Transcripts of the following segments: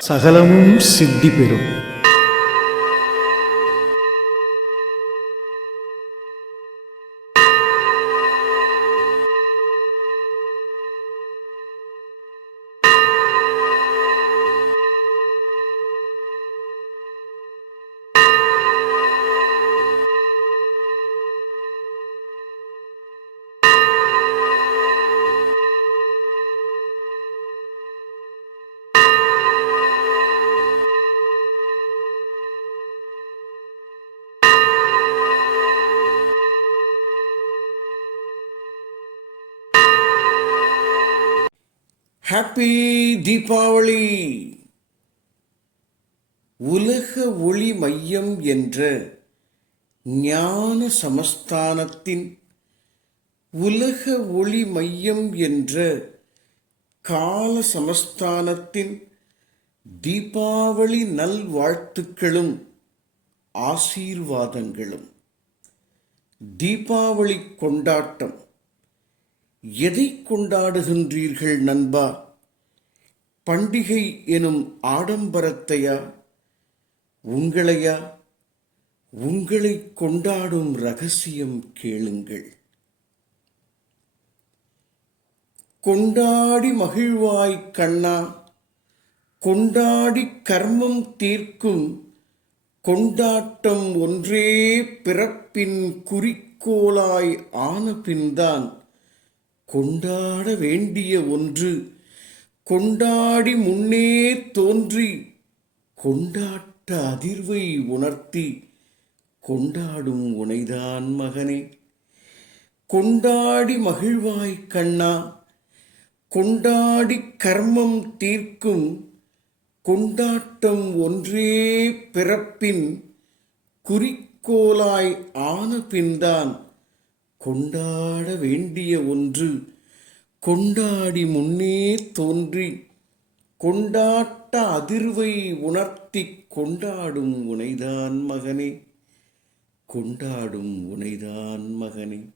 சகலமும் சித்தி பெறும் ஹாப்பி தீபாவளி உலக ஒளி மையம் என்ற ஞான சமஸ்தானத்தின் உலக ஒளி மையம் என்ற கால சமஸ்தானத்தின் தீபாவளி நல்வாழ்த்துக்களும் ஆசீர்வாதங்களும். தீபாவளி கொண்டாட்டம். எதை கொண்டாடுகின்றீர்கள் நண்பா? பண்டிகை எனும் ஆடம்பரத்தையா? உங்களையா? உங்களை கொண்டாடும் ரகசியம் கேளுங்கள். கொண்டாடி மகிழ்வாய் கண்ணா. கொண்டாடி கர்மம் தீர்க்கும் கொண்டாட்டம் ஒன்றே பிறப்பின் குறிக்கோளாய் ஆன பின்தான் கொண்டாட வேண்டிய ஒன்று. கொண்டாடி முன்னே தோன்றி கொண்டாட்ட அதிர்வை உணர்த்தி கொண்டாடும் உனைதான் மகனே. கொண்டாடி மகிழ்வாய் கண்ணா. கொண்டாடி கர்மம் தீர்க்கும் கொண்டாட்டம் ஒன்றே பிறப்பின் குறிக்கோளாய் ஆன பின்தான் கொண்டாட வேண்டிய ஒன்று. கொண்டாடி முன்னே தோன்றி கொண்டாட்ட அதிர்வை உணர்த்தி கொண்டாடும் உனைதான் மகனே. கொண்டாடும் உனைதான் மகனே.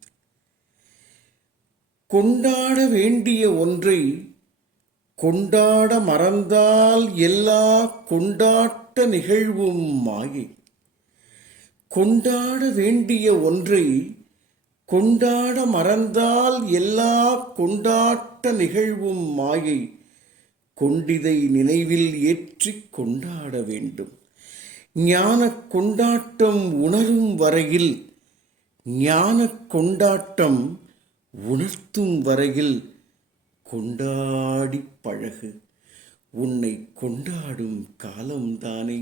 கொண்டாட வேண்டிய ஒன்றை கொண்டாட மறந்தால் எல்லா கொண்டாட்ட நிகழ்வும் மாயை. கொண்டாட வேண்டிய ஒன்றை கொண்டாட மறந்தால் எல்லா கொண்டாட்ட நிகழ்வும் மாயை. கொண்டிதை நினைவில் ஏற்றி கொண்டாட வேண்டும். ஞான கொண்டாட்டம் உணரும் வரையில் ஞான கொண்டாட்டம் உணர்த்தும் வரையில் கொண்டாடி பழகு. உன்னை கொண்டாடும் காலம்தானே.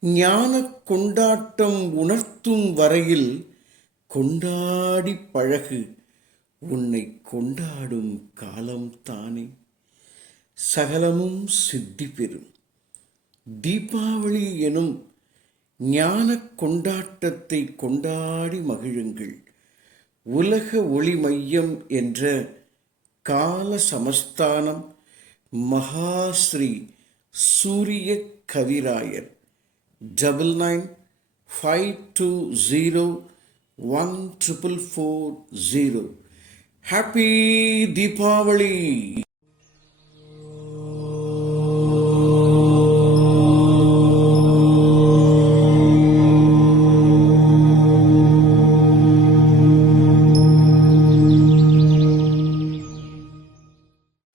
ஞான கொண்டாட்டம் உணர்த்தும் வரையில் கொண்டாடி பழகு உன்னை கொண்டாடும் காலம் தானே. சகலமும் சித்தி பெறும். தீபாவளி எனும் ஞான கொண்டாட்டத்தை கொண்டாடி மகிழுங்கள். உலக ஒளி மையம் என்ற கால சமஸ்தானம் Mahasri Suriya Kavirayar double nine five two zero one triple four zero happy Deepavali